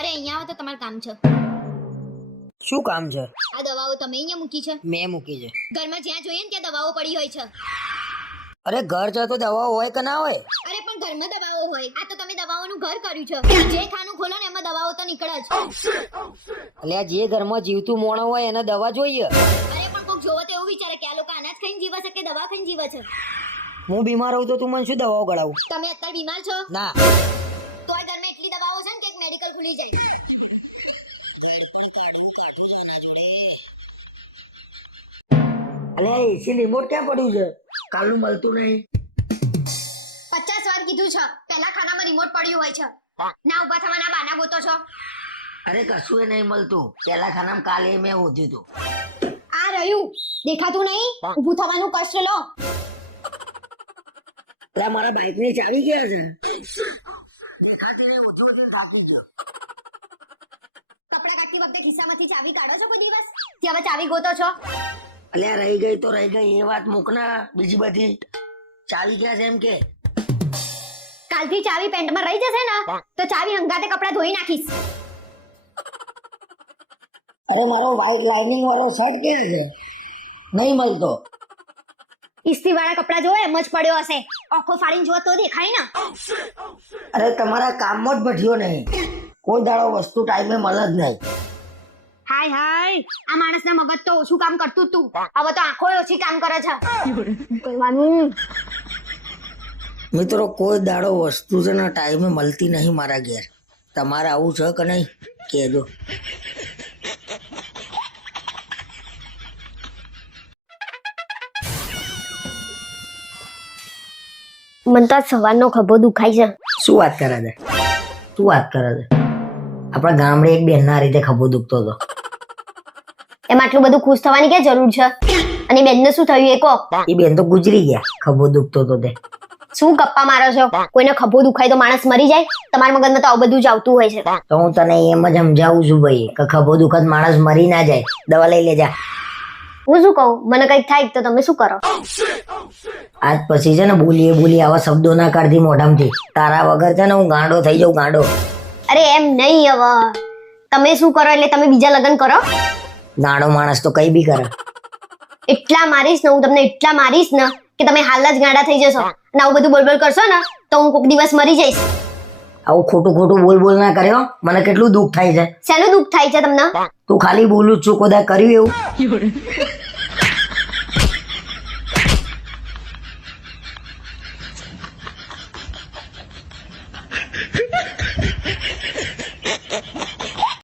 અરે અહીંયા આવો તો તમારું કામ છે. શું કામ છે? આ દવાઓ તમે અહીંયા મૂકી છે? મેં મૂકી છે. ઘરમાં જ્યાં જોઈએ ને ત્યાં દવાઓ પડી હોય છે. અરે ઘર છે તો દવાઓ હોય કે ના હોય? અરે પણ ઘરમાં દવાઓ હોય. આ તો તમે દવાઓનું ઘર કર્યું છે. જે ખાનું ખોલો ને એમાં દવાઓ તો નીકળે જ. એટલે આ જે ઘરમાં જીવતું મોણો હોય એને દવા જોઈએ. અરે પણ કોક જોવો તો એવું વિચારે કે આ લોકો અનાજ ખાઈને જીવે છે કે દવા ખાઈને જીવે છે? હું બીમાર હોઉં તો તું મને શું દવાઓ ગળાવું? તમે અત્યારે બીમાર છો? ના. મેડિકલ ખુલી જાય. અલે એસી રિમોટ ક્યાં પડ્યું છે? કાલનું મળતું નહીં. પચાસ વાર કીધું છે પેલા ખાનામાં રિમોટ પડ્યું હોય છે. ના ઊભા થવાના બાના ગોતો છો. અરે કશું એ નહીં મળતું. પેલા ખાનામાં કાલે મેં હોધ્યું હતું. આ રહ્યું. દેખાતું નહીં? ઊભું થવાનું કષ્ટ લો. અરે મારા બાઈકની ચાવી ક્યાં છે? દેખાતી નહીં ઓછું ઓછું થાકી ગયો કપડા વખતે ખિસ્સામાંથી ચાવી કાઢો છો કોઈ દિવસ? કે હવે ચાવી ગોતો છો? અલ્યા રહી ગઈ તો રહી ગઈ એ વાત મૂકના બીજી બધી ચાવી ક્યાં છે એમ કે? કાલથી ચાવી પેન્ટમાં રહી જશે ને તો ચાવી હંગાતે કપડા ધોઈ નાખીશ. અરે મારો વ્હાઈટ લાઇનિંગ વાળો શર્ટ ક્યાં છે? નહીં મળતો. ઇસ્ત્રી વાળા કપડા જોવે એમ જ પડ્યો હશે. ઓખો ફાડીને જુઓ તો દેખાય ને. અરે તમારા કામમાં જ બઠ્યો નહીં. કોઈ દાડો વસ્તુ ટાઈમે મળે જ નહીં. હાય હાય. આ માણસના મગજ તો ઓછું કામ કરતું તું. હવે તો આંખો ઓછી કામ કરે છે. કરવાનું મિત્રો કોઈ દાડો વસ્તુ છે ને ટાઈમે મળતી નહીં મારા ઘેર. તમારે આવું છે કે નહીં? કહેજો. મને તો સવારનો ખભો દુખાય છે. શું વાત કરે છે? શું વાત કરે છે? આપણા ગામડે એક બેનના રીતે ખભો દુખતો હતો. એમાં આટલું બધું ખુશ થવાની ક્યાં જરૂર છે? અને બેનને શું થયું એ કહો. એ બેન તો ગુજરી ગયા. ખભો દુખતો તો તે. શું ગપ્પા મારો છો? કોઈને ખભો દુખાય તો માણસ મરી જાય? તમારા મગજમાં તો આવું બધું જ આવતું હોય છે. તો હું તને એમ જ સમજાવું છું ભાઈ કે ખભો દુખત માણસ મરી ના જાય. દવા લઈ લેજા. હું શું કહું? મને કંઈક થાય તો તમે શું કરો? આજ પછી છે ને બોલીએ બોલીએ આવા શબ્દો ના કાઢતી મોઢામાંથી. તારા વગર છે ને હું ગાંડો થઈ જાઉં ગાંડો. અરે એમ નહીં હવે. તમે શું કરો એટલે તમે બીજા લગ્ન કરો? ગાંડો માણસ તો કઈ બી કરે. એટલા મારીશ ને હું તમને એટલા મારીશ ને કે તમે હાલ જ ગાડા થઈ જશો. અને આવું બધું બોલબોલ કરશો ને તો હું કોઈક દિવસ મરી જઈશ. આવું ખોટું ખોટું બોલ બોલ ના કર્યો મને કેટલું દુઃખ થાય છે. શેનું દુઃખ થાય છે તમને? તું ખાલી બોલું જ છું કદાચ કર્યું એવું?